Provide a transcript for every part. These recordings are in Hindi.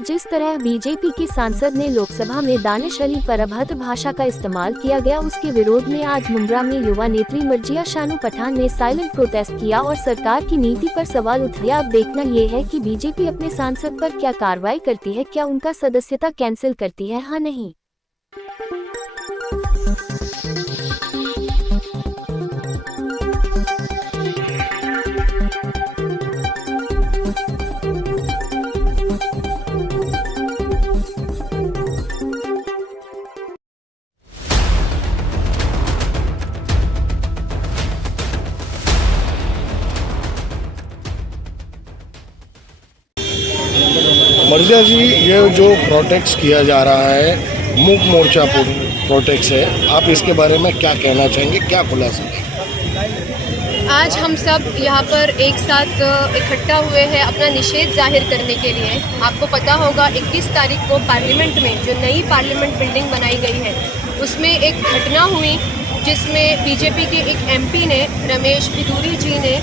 जिस तरह बीजेपी की सांसद ने लोकसभा में दानिश अली पर अभद्र भाषा का इस्तेमाल किया गया, उसके विरोध में आज मुंब्रा में युवा नेत्री मर्जिया शानू पठान ने साइलेंट प्रोटेस्ट किया और सरकार की नीति पर सवाल उठाया। अब देखना ये है कि बीजेपी अपने सांसद पर क्या कार्रवाई करती है, क्या उनका सदस्यता कैंसिल करती है, हाँ नहीं। मर्जिया जी, ये जो प्रोटेस्ट किया जा रहा है मूक मोर्चा प्रोटेस्ट है, आप इसके बारे में क्या कहना चाहेंगे, क्या खुलासा है? आज हम सब यहाँ पर एक साथ इकट्ठा हुए हैं अपना निषेध जाहिर करने के लिए। आपको पता होगा 21 तारीख को पार्लियामेंट में जो नई पार्लियामेंट बिल्डिंग बनाई गई है उसमें एक घटना हुई जिसमें बीजेपी के एक एमपी ने, रमेश बिधूरी जी ने,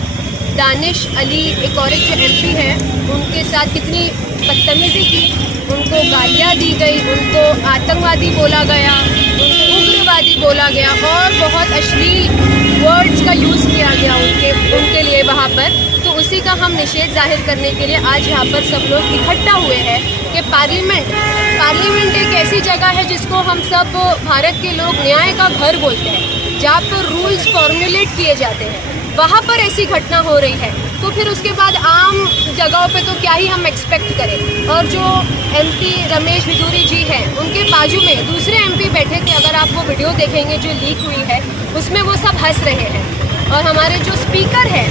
दानिश अली एक और जो एमपी है उनके साथ कितनी बदतमीजी की, उनको गालियाँ दी गई, उनको आतंकवादी बोला गया, उनको उग्रवादी बोला गया और बहुत अश्लील वर्ड्स का यूज़ किया गया उनके लिए वहाँ पर। तो उसी का हम निषेध जाहिर करने के लिए आज यहाँ पर सब लोग इकट्ठा हुए हैं कि पार्लियामेंट एक ऐसी जगह है जिसको हम सब भारत के लोग न्याय का घर बोलते हैं, जहाँ पर रूल्स फॉर्मुलेट किए जाते हैं। वहाँ पर ऐसी घटना हो रही है तो फिर उसके बाद आम जगहों पे तो क्या ही हम एक्सपेक्ट करें। और जो एमपी रमेश बिधूरी जी हैं उनके बाजू में दूसरे एमपी बैठे थे, अगर आप वो वीडियो देखेंगे जो लीक हुई है उसमें वो सब हंस रहे हैं। और हमारे जो स्पीकर हैं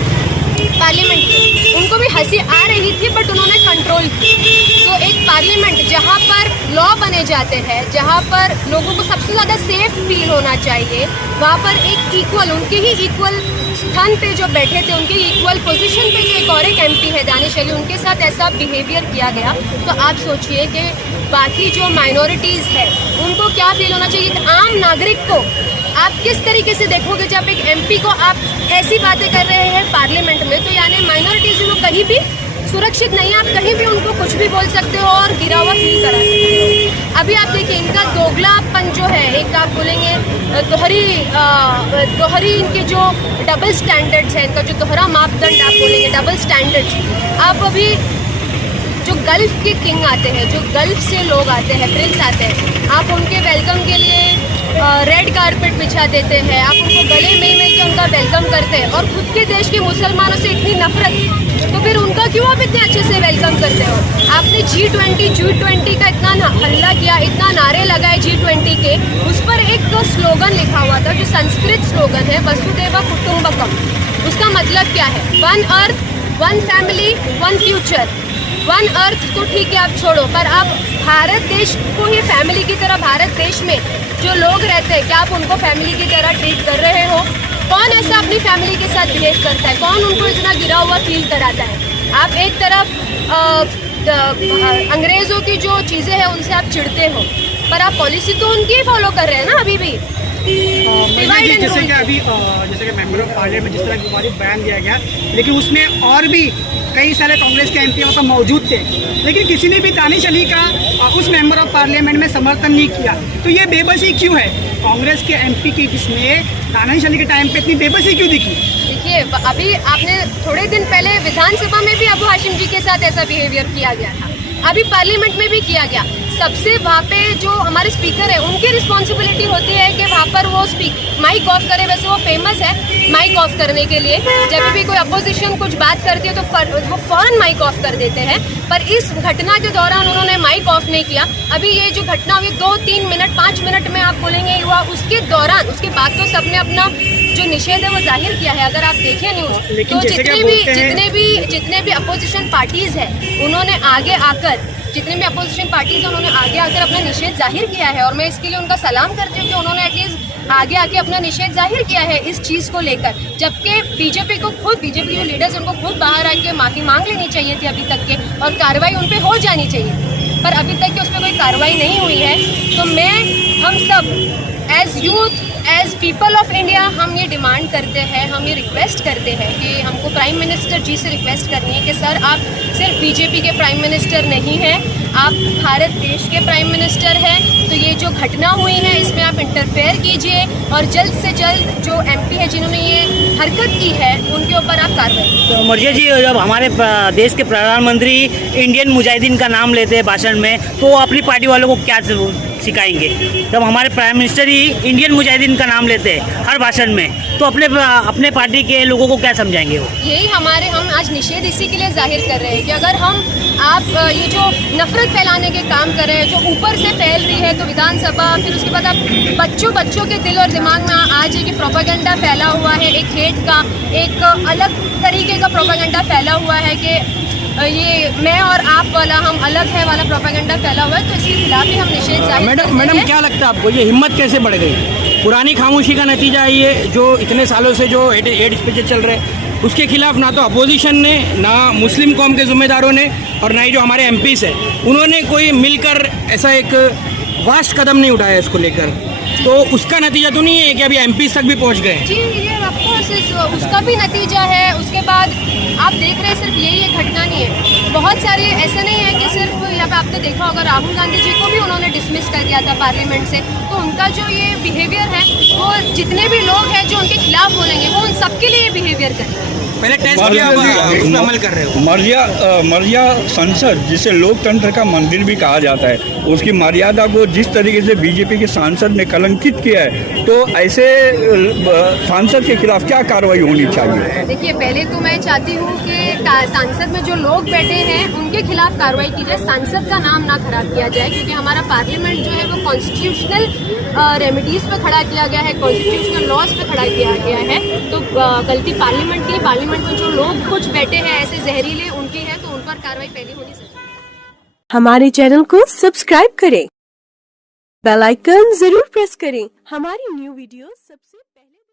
पार्लियामेंट के, उनको भी हंसी आ रही थी बट उन्होंने कंट्रोल की। तो एक पार्लियामेंट जहाँ पर लॉ बने जाते हैं, जहाँ पर लोगों को सबसे ज़्यादा सेफ फील होना चाहिए, वहाँ पर एक इक्वल, उनके ही इक्वल स्थान पे जो बैठे थे, उनके इक्वल पोजीशन पे जो एक और एक एमपी है दानिश अली, उनके साथ ऐसा बिहेवियर किया गया। तो आप सोचिए कि बाकी जो माइनॉरिटीज़ है उनको क्या फील होना चाहिए। कि आम नागरिक को आप किस तरीके से देखोगे जब एक एमपी को आप ऐसी बातें कर रहे हैं पार्लियामेंट में, तो यानी माइनॉरिटीज़ वो कहीं भी सुरक्षित नहीं है, आप कहीं भी उनको कुछ भी बोल सकते हो और गिरा हुआ फील करा सकते हो। अभी आप देखिए इनका दोगलापन जो है, एक आप बोलेंगे दोहरी इनके जो डबल स्टैंडर्ड्स हैं, इनका जो दोहरा मापदंड आप बोलेंगे, डबल स्टैंडर्ड्स। आप अभी जो गल्फ के किंग आते हैं, जो गल्फ से लोग आते हैं, प्रिंस आते हैं, आप उनके वेलकम के लिए रेड कारपेट बिछा देते हैं, आप उनको गले मिल के उनका वेलकम करते हैं। और खुद के देश के मुसलमानों से इतनी नफरत, तो फिर उनका क्यों आप इतने अच्छे से वेलकम करते हो? आपने G20 का इतना हल्ला किया, इतना नारे लगाए G20 के, उस पर एक स्लोगन लिखा हुआ था जो संस्कृत स्लोगन है, वसुदेव कुटुंबकम। उसका मतलब क्या है? One earth, one family, one future. One earth तो ठीक है आप छोड़ो, पर आप भारत देश को ही फैमिली की तरह, भारत देश में जो लोग रहते हैं क्या आप उनको फैमिली की तरह ट्रीट कर रहे हो? कौन ऐसा अपनी फैमिली के साथ बिहेव करता है? कौन उनको इतना गिरा हुआ फील कराता है? आप एक तरफ अंग्रेज़ों की जो चीज़ें हैं उनसे आप चिढ़ते हो, पर आप पॉलिसी तो उनकी ही फॉलो कर रहे हैं ना अभी भी। जैसे कि अभी जैसे कि मेंबर ऑफ पार्लियामेंट जिस तरह की बयान दिया गया, लेकिन उसमें और भी कई सारे कांग्रेस के एमपी वहाँ पर मौजूद थे, लेकिन किसी ने भी दानिश अली का उस मेंबर ऑफ पार्लियामेंट में समर्थन नहीं किया। तो ये बेबसी क्यों है कांग्रेस के एमपी की, जिसमें दानिश अली के टाइम पे इतनी बेबसी क्यों दिखी? देखिए, अभी आपने थोड़े दिन पहले विधानसभा में भी अबू हाशिम जी के साथ ऐसा बिहेवियर किया गया था, अभी पार्लियामेंट में भी किया गया। सबसे वहाँ पे जो हमारे स्पीकर है उनकी रिस्पॉन्सिबिलिटी होती है कि वहाँ पर वो माइक ऑफ करे। वैसे वो फेमस है माइक ऑफ करने के लिए, जब भी कोई अपोजिशन कुछ बात करती है तो वो फौरन माइक ऑफ कर देते हैं। पर इस घटना के दौरान उन्होंने माइक ऑफ नहीं किया। अभी ये जो घटना हुई 2-3 मिनट 5 मिनट में आप बोलेंगे हुआ, उसके दौरान उसके बाद तो सबने अपना जो निषेध है वो जाहिर किया है। अगर आप देखें न्यूज़ तो जितने भी अपोजिशन पार्टीज़ है उन्होंने आगे आकर अपना निषेध जाहिर किया है, और मैं इसके लिए उनका सलाम करती हूँ कि उन्होंने एटलीस्ट आगे आके अपना निषेध जाहिर किया है इस चीज़ को लेकर। जबकि बीजेपी के जो लीडर्स उनको खुद बाहर आके माफ़ी मांग लेनी चाहिए थी अभी तक के, और कार्रवाई उन पर हो जानी चाहिए थी, पर अभी तक के उस पर कोई कार्रवाई नहीं हुई है। तो हम सब as youth, as people of India हम ये डिमांड करते हैं, हम ये रिक्वेस्ट करते हैं कि हमको प्राइम मिनिस्टर जी से रिक्वेस्ट करनी है कि सर आप सिर्फ बीजेपी के प्राइम मिनिस्टर नहीं हैं, आप भारत देश के प्राइम मिनिस्टर हैं, तो ये जो घटना हुई है इसमें आप इंटरफेयर कीजिए और जल्द से जल्द जो एमपी है जिन्होंने ये हरकत की है उनके ऊपर आप कार्रवाई। तो मर्जिया जी, जब हमारे देश के प्रधानमंत्री इंडियन मुजाहिदीन का नाम लेते हैं भाषण में, तो वो अपनी पार्टी वालों को क्या सिखाएंगे? जब हमारे प्राइम मिनिस्टर ही इंडियन मुजाहिदीन का नाम लेते हैं हर भाषण में, तो अपने पार्टी के लोगों को क्या समझाएंगे वो? यही हम आज निषेध इसी के लिए जाहिर कर रहे हैं कि अगर आप ये जो नफरत फैलाने के काम कर रहे हैं जो ऊपर से फैल रही है, तो विधानसभा, फिर उसके बाद आप बच्चों के दिल और दिमाग में आज है कि प्रोपेगेंडा फैला हुआ है, एक हेट का, एक अलग तरीके का प्रोपेगेंडा फैला हुआ है कि ये मैं और आप वाला, हम अलग है वाला प्रोपेगेंडा फैला हुआ है, तो इसके खिलाफ ही हम निषेध जाहिर करते हैं। मैडम क्या लगता है आपको, ये हिम्मत कैसे बढ़ गई? पुरानी खामोशी का नतीजा है ये, जो इतने सालों से जो हेट स्पीचेस चल रहे हैं उसके खिलाफ ना तो अपोजिशन ने, ना मुस्लिम कौम के जिम्मेदारों ने, और ना ही जो हमारे एमपीस है उन्होंने कोई मिलकर ऐसा एक वास्ट कदम नहीं उठाया इसको लेकर, तो उसका नतीजा तो नहीं है कि अभी एमपीस तक भी पहुंच गए? जी, ये ऑफकोर्स उसका भी नतीजा है। उसके बाद आप देख रहे हैं सिर्फ यही एक घटना नहीं है, बहुत सारे ऐसे नहीं है कि सिर्फ यहाँ पे आपने देखा होगा राहुल गांधी जी को भी उन्होंने डिसमिस कर दिया था पार्लियामेंट से, तो उनका जो ये बिहेवियर है वो जितने भी लोग हैं जो उनके खिलाफ बोलेंगे वो उन सबके लिए बिहेवियर करेंगे। पहले टेस्ट किया, उसमें अमल कर रहे हो? मर्जिया संसद, जिसे लोकतंत्र का मंदिर भी कहा जाता है, उसकी मर्यादा को जिस तरीके से बीजेपी के सांसद ने कलंकित किया है, तो ऐसे सांसद के खिलाफ क्या कार्रवाई होनी चाहिए? देखिए, पहले तो मैं चाहती हूँ कि सांसद में जो लोग बैठे हैं उनके खिलाफ कार्रवाई की जाए, सांसद का नाम ना खराब किया जाए, क्योंकि हमारा पार्लियामेंट जो है वो कॉन्स्टिट्यूशनल रेमेडीज़ पे खड़ा किया गया है, कॉन्स्टिट्यूशनल लॉज पे खड़ा किया गया है। तो गलती पार्लियामेंट की, पार्लियामेंट में जो लोग कुछ बैठे हैं ऐसे जहरीले उनकी है, तो उन पर कार्रवाई पहले होनी चाहिए। हमारे चैनल को सब्सक्राइब करें, बेल आइकन जरूर प्रेस करें हमारी न्यू वीडियो सबसे पहले